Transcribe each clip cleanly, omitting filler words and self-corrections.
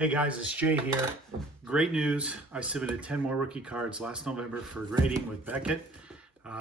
Hey guys, it's Jay here. Great news. I submitted 10 more rookie cards last November for grading with Beckett.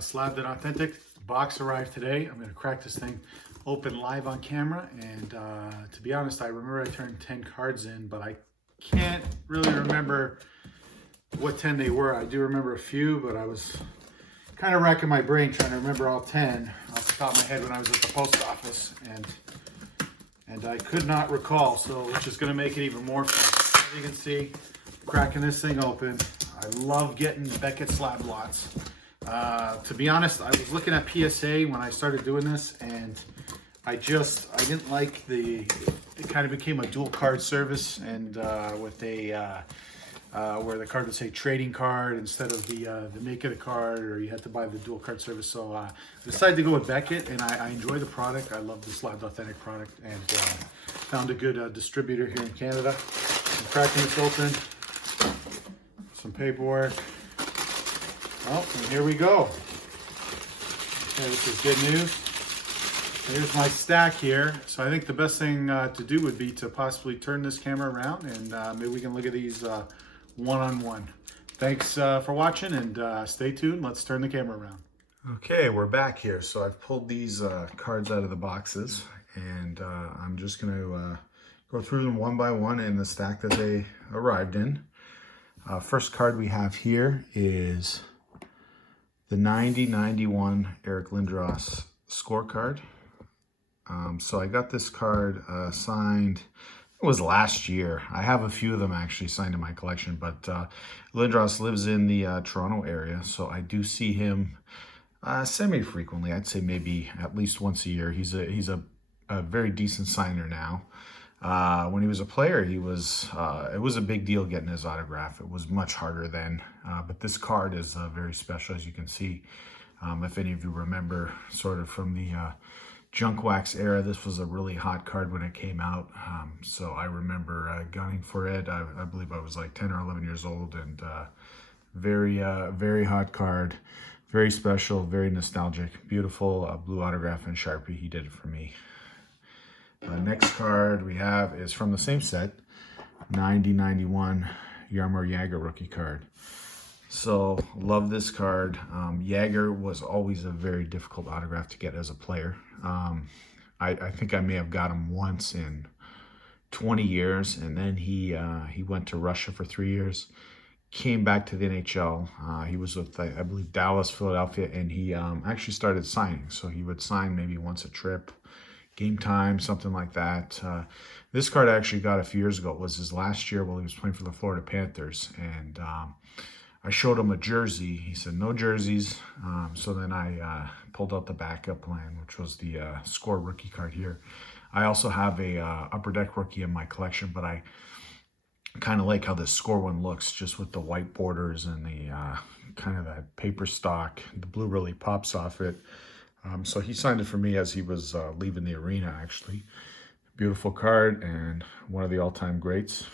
Slabbed and authentic. The box arrived today. I'm going to crack this thing open live on camera. And to be honest, I remember I turned 10 cards in, but I can't really remember what 10 they were. I do remember a few, but I was kind of racking my brain trying to remember all 10 off the top of my head when I was at the post office. And I could not recall, so which is going to make it even more fun. As you can see, cracking this thing open. I love getting Beckett slab lots. To be honest, I was looking at PSA when I started doing this, and I didn't like it kind of became a dual card service, and with a where the card would say trading card instead of the make of the card, or you had to buy the dual card service. So I decided to go with Beckett, and I enjoy the product. I love the Slab Authentic product, and found a good distributor here in Canada. I'm cracking this open. Some paperwork. Oh, and here we go. Okay, this is good news. Here's my stack here. So I think the best thing to do would be to possibly turn this camera around, and maybe we can look at these one-on-one. Thanks for watching, and stay tuned. Let's turn the camera around. Okay, we're back here. So I've pulled these cards out of the boxes, and I'm just going to go through them one by one in the stack that they arrived in. First card we have here is the 90-91 Eric Lindros scorecard. So I got this card signed, it was last year. I have a few of them actually signed in my collection, but Lindros lives in the Toronto area, so I do see him semi-frequently. I'd say maybe at least once a year. He's a very decent signer now. When he was a player, it was a big deal getting his autograph. It was much harder then, but this card is very special, as you can see. If any of you remember sort of from the junk wax era, this was a really hot card when it came out. So I remember gunning for it. I believe I was like 10 or 11 years old, and very hot card, very special, very nostalgic, beautiful blue autograph and Sharpie. He did it for me. Next card we have is from the same set, 90-91 Jaromir Jagr rookie card. So love this card. Jagr was always a very difficult autograph to get as a player. I think I may have got him once in 20 years, and then he went to Russia for 3 years, came back to the NHL. He was with, I believe, Dallas, Philadelphia, and he actually started signing. So he would sign maybe once a trip, game time, something like that. This card I actually got a few years ago. It was his last year while he was playing for the Florida Panthers, and I showed him a jersey. He said, no jerseys. So then I pulled out the backup plan, which was the score rookie card here. I also have a Upper Deck rookie in my collection, but I kind of like how this score one looks, just with the white borders and the kind of that paper stock. The blue really pops off it. So he signed it for me as he was leaving the arena, actually. Beautiful card and one of the all-time greats.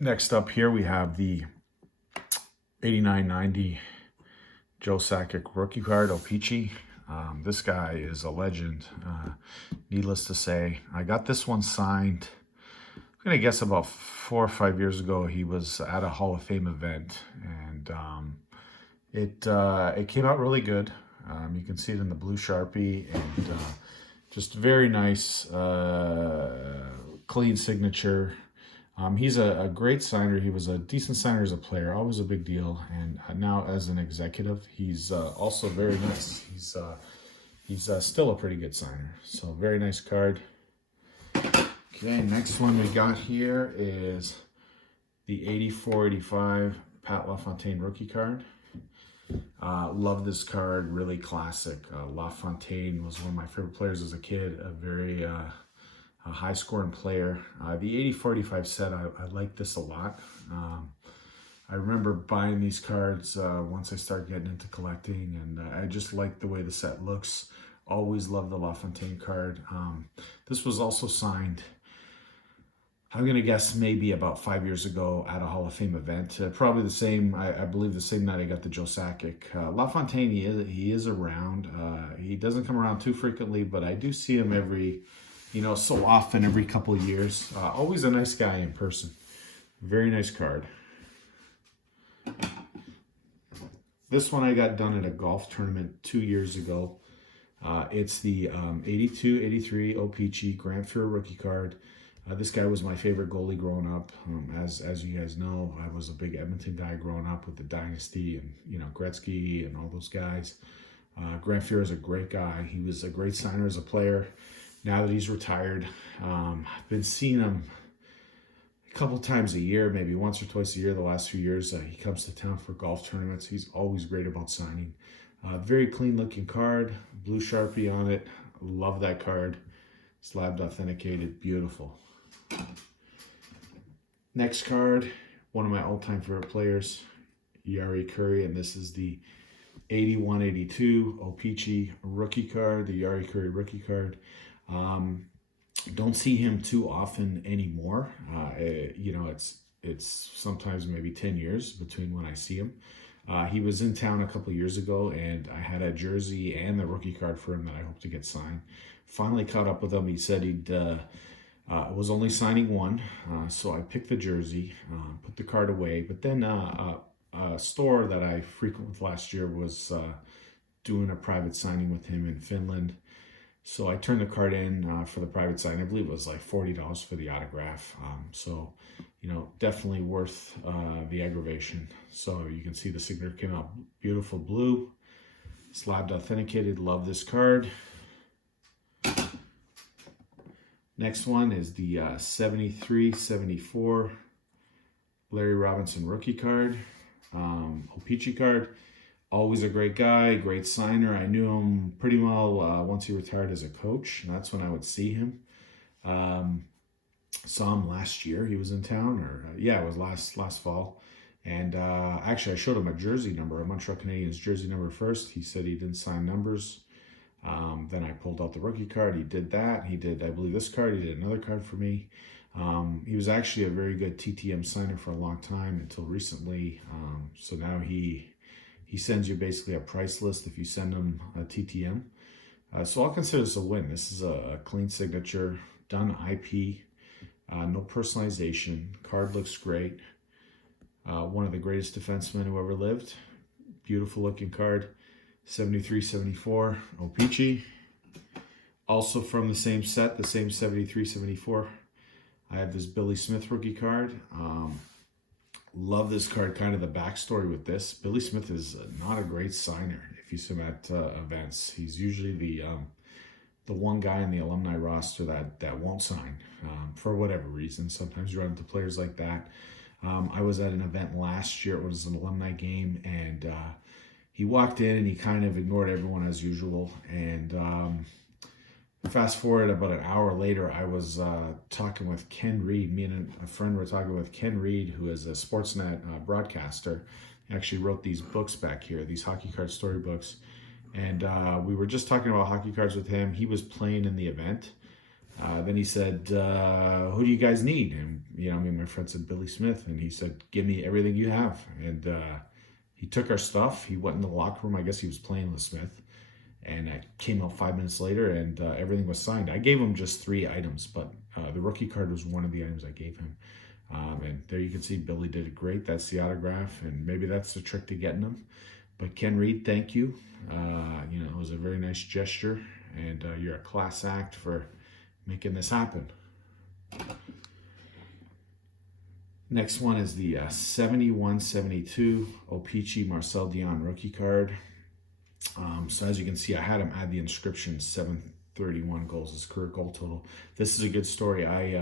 Next up here, we have the 89-90 Joe Sakic rookie card, O-Pee-Chee. This guy is a legend, needless to say. I got this one signed, I'm going to guess about 4 or 5 years ago. He was at a Hall of Fame event, and it came out really good. You can see it in the blue Sharpie, and just very nice, clean signature. He's a great signer. He was a decent signer as a player, always a big deal. And now as an executive, he's also very nice. He's still a pretty good signer. So very nice card. Okay, next one we got here is the 84-85 Pat LaFontaine rookie card. Love this card, really classic. LaFontaine was one of my favorite players as a kid, a very a high-scoring player. The 80-45 set, I like this a lot. I remember buying these cards once I started getting into collecting, and I just like the way the set looks. Always loved the LaFontaine card. This was also signed, I'm going to guess maybe about 5 years ago at a Hall of Fame event. Probably the same, I believe the same night I got the Joe Sakic. LaFontaine, he is around. He doesn't come around too frequently, but I do see him every you know, so often every couple of years. Always a nice guy in person. Very nice card. This one I got done at a golf tournament 2 years ago. It's the 82-83 O-Pee-Chee Grand Tour rookie card. This guy was my favorite goalie growing up. As you guys know, I was a big Edmonton guy growing up with the Dynasty and, you know, Gretzky and all those guys. Grant Fuhr is a great guy. He was a great signer as a player. Now that he's retired, I've been seeing him a couple times a year, maybe once or twice a year the last few years. He comes to town for golf tournaments. He's always great about signing. Very clean looking card, blue Sharpie on it. Love that card. Slabbed authenticated, beautiful. Next card, one of my all-time favorite players, Yari Currie, and this is the 81-82 O-Pee-Chee rookie card, the Yari Currie rookie card. Don't see him too often anymore. You know, it's sometimes maybe 10 years between when I see him. He was in town a couple years ago, and I had a jersey and the rookie card for him that I hope to get signed. Finally caught up with him. He said he'd was only signing one, so I picked the jersey, put the card away. But then a store that I frequent with last year was doing a private signing with him in Finland. So I turned the card in for the private sign. I believe it was like $40 for the autograph. So, you know, definitely worth the aggravation. So you can see the signature came out beautiful blue, slabbed authenticated. Love this card. Next one is the 73-74 Larry Robinson rookie card, O-Pee-Chee card. Always a great guy, great signer. I knew him pretty well once he retired as a coach, and that's when I would see him. Saw him last year. He was in town, or yeah, it was last fall. And actually, I showed him a jersey number, a Montreal Canadiens jersey number first. He said he didn't sign numbers. Then I pulled out the rookie card. He did that. He did, I believe, this card. He did another card for me. He was actually a very good TTM signer for a long time until recently. So now he sends you basically a price list if you send him a TTM. So I'll consider this a win. This is a clean signature, done IP, no personalization. Card looks great. One of the greatest defensemen who ever lived. Beautiful looking card. 73-74 O-Pee-Chee. Also from the same set, the same 73-74. I have this Billy Smith rookie card. Love this card, kind of the backstory with this. Billy Smith is not a great signer if you see him at events. He's usually the one guy in the alumni roster that won't sign for whatever reason. Sometimes you run into players like that. I was at an event last year. It was an alumni game, and he walked in and he kind of ignored everyone as usual. And fast forward about an hour later, I was talking with Ken Reed. Me and a friend were talking with Ken Reed, who is a Sportsnet broadcaster. He actually wrote these books back here, these hockey card storybooks. And we were just talking about hockey cards with him. He was playing in the event. Then he said, who do you guys need? And, you know, me and my friend said, Billy Smith. And he said, give me everything you have. And he took our stuff. He went in the locker room. I guess he was playing with Smith. And I came out 5 minutes later, and everything was signed. I gave him just 3 items, but the rookie card was one of the items I gave him. And there you can see Billy did it great. That's the autograph, and maybe that's the trick to getting them. But Ken Reed, thank you. You know, it was a very nice gesture, and you're a class act for making this happen. Next one is the 71-72 O-Pee-Chee Marcel Dionne rookie card. So as you can see, I had him add the inscription 731 goals, his career goal total. This is a good story. I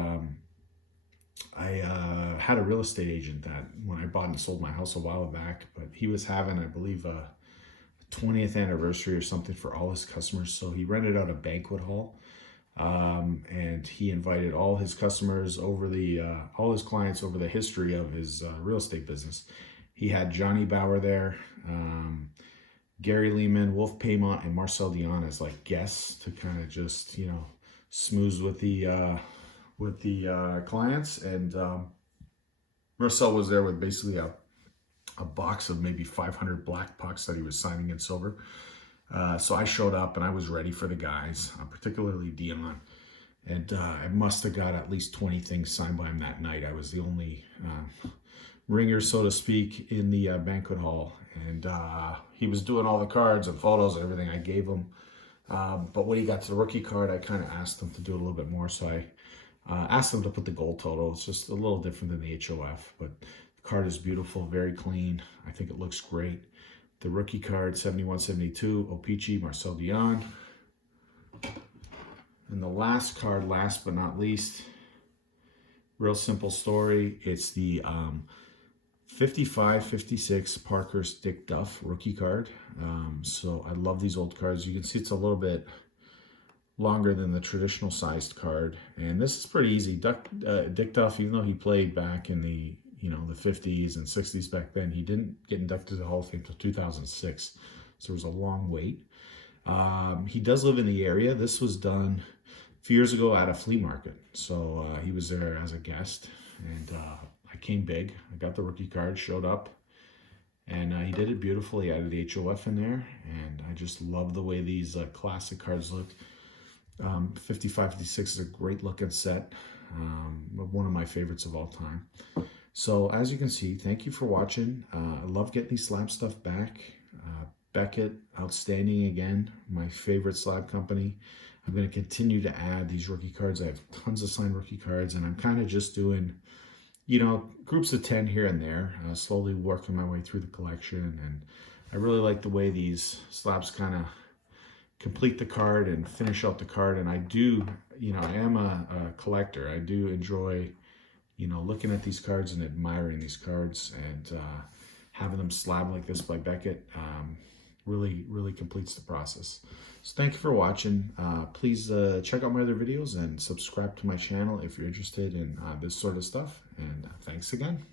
had a real estate agent that when I bought and sold my house a while back, but he was having, I believe, a 20th anniversary or something for all his customers. So he rented out a banquet hall, and he invited all his customers over all his clients over the history of his real estate business. He had Johnny Bauer there, Gary Lehman, Wolf Paymont, and Marcel Dionne as like guests to kind of just, you know, smooth with the clients. And Marcel was there with basically a box of maybe 500 black pucks that he was signing in silver. So I showed up and I was ready for the guys, particularly Dionne. And I must have got at least 20 things signed by him that night. I was the only ringer, so to speak, in the banquet hall. And he was doing all the cards and photos and everything I gave him. But when he got to the rookie card, I kind of asked him to do a little bit more. So I asked him to put the gold total. It's just a little different than the HOF. But the card is beautiful, very clean. I think it looks great. The rookie card, 71-72, O-Pee-Chee, Marcel Dionne. And the last card, last but not least, real simple story. It's the 55-56 Parkhurst Dick Duff rookie card. So I love these old cards. You can see it's a little bit longer than the traditional sized card. And this is pretty easy. Dick Duff, even though he played back in the the 50s and 60s back then, he didn't get inducted to the Hall of Fame until 2006. So there was a long wait. He does live in the area. This was done a few years ago at a flea market. So he was there as a guest, and I came big. I got the rookie card, showed up, and he did it beautifully. Added the HOF in there, and I just love the way these classic cards look. 55-56 is a great looking set. One of my favorites of all time. So as you can see, thank you for watching. I love getting these slab stuff back. Beckett, outstanding again. My favorite slab company. I'm going to continue to add these rookie cards. I have tons of signed rookie cards, and I'm kind of just doing, groups of 10 here and there, slowly working my way through the collection. And I really like the way these slabs kind of complete the card and finish out the card. And I do, I am a collector. I do enjoy, looking at these cards and admiring these cards, and having them slab like this by Beckett really completes the process. So thank you for watching. Please check out my other videos and subscribe to my channel if you're interested in this sort of stuff. And thanks again.